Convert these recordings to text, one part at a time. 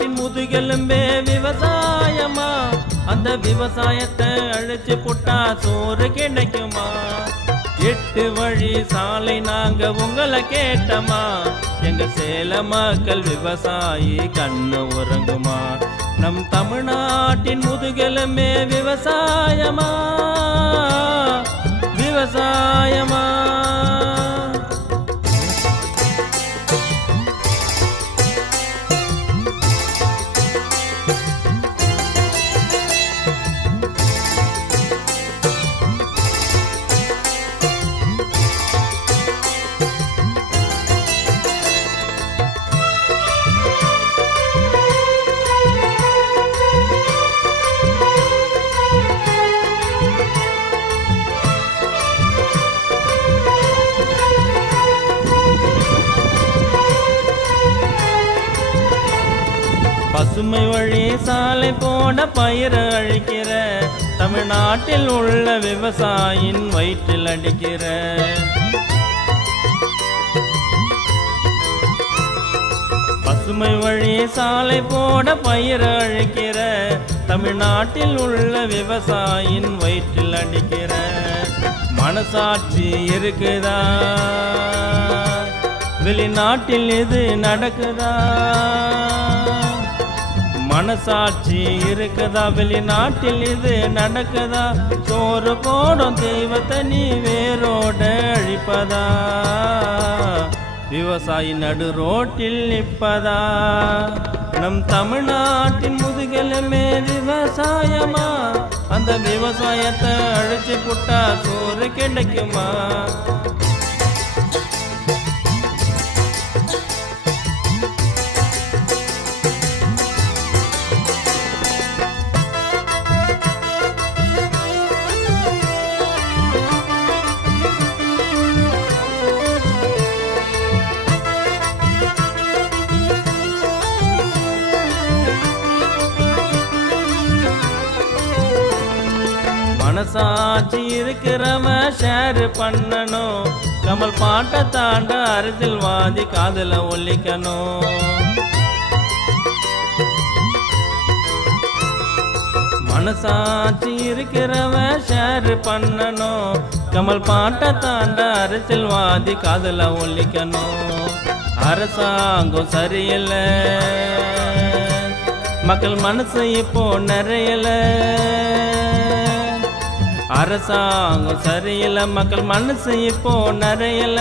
தமிழ்நாட்டின் முதுகெலும்பே விவசாயமா அந்த விவசாயத்தை அழிச்சு புட்டா சோறு கிடைக்குமா 8 வழி சாலை நாங்க உங்களை கேட்டமா எங்க சேலம் மக்கள் விவசாயி கண்ணு உறங்குமா நம் தமிழ்நாட்டின் முதுகெலும்பே விவசாயமா விவசாயமா பசுமை வழி சாலை போட பயிர் அழிக்கிற தமிழ்நாட்டில் உள்ள விவசாயியின் வயிற்றில் அடிக்கிற பசுமை வழி சாலை போட பயிர் அழிக்கிற தமிழ்நாட்டில் உள்ள விவசாயியின் வயிற்றில் அடிக்கிற மனசாட்சி இருக்குதா வெளிநாட்டில் இது நடக்குதா மனசாட்சி இருக்குதா வெளிநாட்டில் இது நடக்குதா சோறு போடும் தெய்வத்தை நீ வேரோட அழிப்பதா விவசாயி நடு ரோட்டில் நிற்பதா நம் தமிழ்நாட்டின் முதுகெலும்பே விவசாயமா அந்த விவசாயத்தை அழிச்சு புட்டா சோறு கிடைக்குமா மனசாட்சி இருக்கிறவன் ஷேர் பண்ணணும் கமல் பாட்டை தாண்ட அரசியல்வாதி காதல ஒலிக்கணும் மனசாட்சி இருக்கிறவன் ஷேர் பண்ணணும் கமல் பாட்டை தாண்ட அரசியல்வாதி காதல ஒலிக்கணும் அரசாங்கம் சரியில்லை மக்கள் மனசு இப்போ நிறையல அரசாங்கம் சரியில்லை மக்கள் மனசு இப்போ நிறையல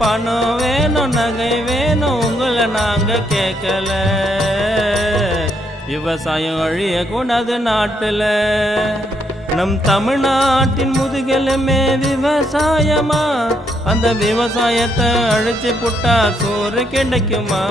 பணம் வேணும் நகை வேணும் உங்களை நாங்க கேட்கல விவசாயம் அழியக்கூடாது நாட்டுல நம் தமிழ்நாட்டின் முதுகெலும்பே விவசாயமா அந்த விவசாயத்தை அழிச்சு புட்டா சோறு கிடைக்குமா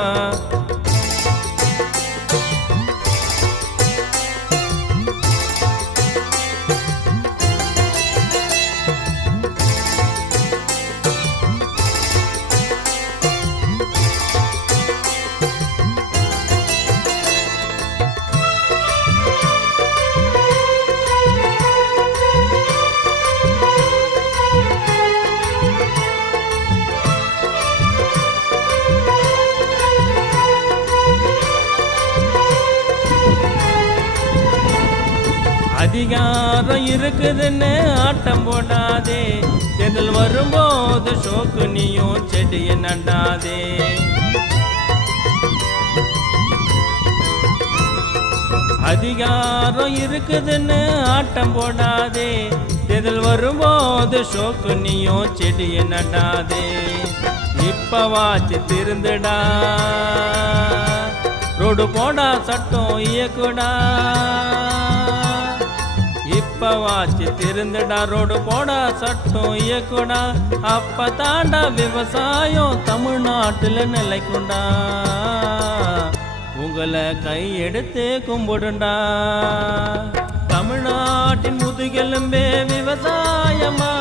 அதிகாரம் இருக்குதுன்னு ஆட்டம் போடாதே தேர்தல் வரும்போது ஷோக்கு நீயும் செடியை நடாதே அதிகாரம் இருக்குதுன்னு ஆட்டம் போடாதே தேர்தல் வரும்போது ஷோக்கு நீயும் செடியை நடாதே இப்ப வாச்சு திருந்துடா ரோடு போடா சட்டம் இயக்குடா இப்ப வாச்சு திருந்துடா ரோடு போடா சட்டம் இயக்குடா அப்ப தாண்டா விவசாயம் தமிழ்நாட்டுல நிலைக்குண்டா உங்களை கையெடுத்து கும்பிடுண்டா தமிழ்நாட்டின் முதுகெலும்பே விவசாயமா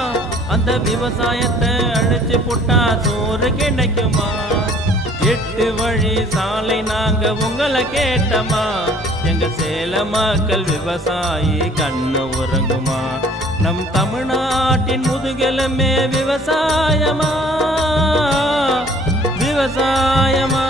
அந்த விவசாயத்தை அழிச்சு புட்டா சோறு கிடைக்குமா 8 வழி சாலை நாங்க உங்களை கேட்டமா எங்க சேலம் மக்கள் விவசாயி கண்ணு உறங்குமா நம் தமிழ்நாட்டின் முதுகெலும்பே விவசாயமா விவசாயமா